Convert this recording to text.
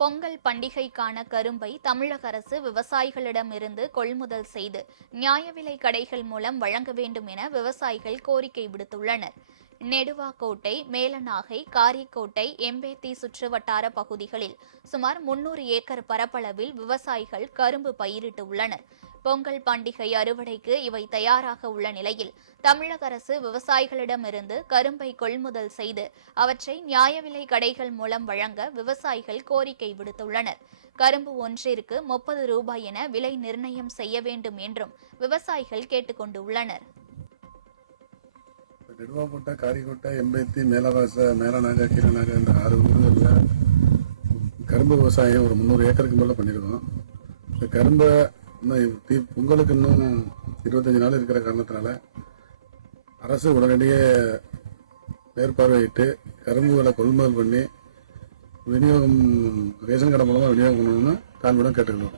பொங்கல் பண்டிகைக்கான கரும்பை தமிழக அரசு விவசாயிகளிடமிருந்து கொள்முதல் செய்து நியாய விலை கடைகள் மூலம் வழங்க வேண்டும் என விவசாயிகள் கோரிக்கை விடுத்துள்ளனர். நெடுவாக்கோட்டை, மேலநாகை, காரியக்கோட்டை, எம்பேத்தி சுற்றுவட்டார பகுதிகளில் சுமார் 300 ஏக்கர் பரப்பளவில் விவசாயிகள் கரும்பு பயிரிட்டு உள்ளனர். பொங்கல் பண்டிகை அறுவடைக்கு இவை தயாராக உள்ள நிலையில் தமிழக அரசு விவசாயிகளிடமிருந்து கரும்பை கொள்முதல் செய்து அவற்றை நியாய விலை கடைகள் மூலம் வழங்க விவசாயிகள் கோரிக்கை விடுத்துள்ளனர். கரும்பு ஒன்றிற்கு 30 ரூபாய் என விலை நிர்ணயம் செய்ய வேண்டும் என்றும் விவசாயிகள் கேட்டுக் கொண்டுள்ளனர். நெடுவாக்கோட்டை, காரியக்கோட்டை, எம்பேத்தி, மேலநாக, கீழநாக இந்த 6 ஊர்களில் கரும்பு விவசாயம் ஒரு 300 ஏக்கருக்கு மேலே பண்ணியிருக்கோம். இந்த கரும்பை பொங்கலுக்கு இன்னும் 25 நாள் இருக்கிற காரணத்தினால அரசு உடனடியே மேற்பார்வையிட்டு கரும்புகளை கொள்முதல் பண்ணி விநியோகம் ரேஷன் கடை மூலமாக விநியோகம் பண்ணணும்னு தாழ்மையுடன் கேட்டுக்கணும்.